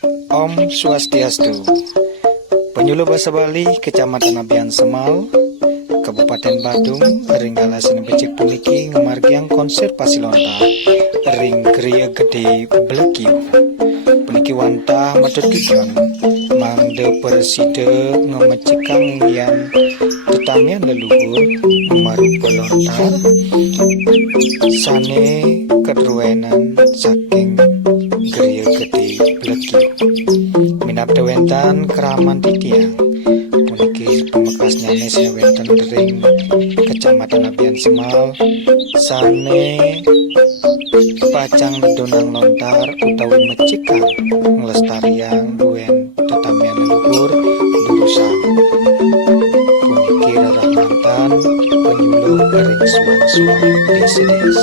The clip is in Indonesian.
Om Swastiastu. Penyuluh Basa Bali Kecamatan Abian Semal, Kabupaten Badung, Ringgala sini becik puniki ngemargiang konservasi lontar ring kriya gede Blekiu. Puniki wantah mata tujuan mangde perside ngemecikang yang tetamian leluhur marupa lontar sane kedruenan saking kriya gede Blekiu. Minap dewentan keraman titiang puniki pemekasnya nesnya wenten dering Kecamatan Abian Semal sane pacang dedonang lontar utawi mecikang ngelestariang duen tetamian leluhur durusan puniki rarah mantan penyuluh kering suang-suang desi-des.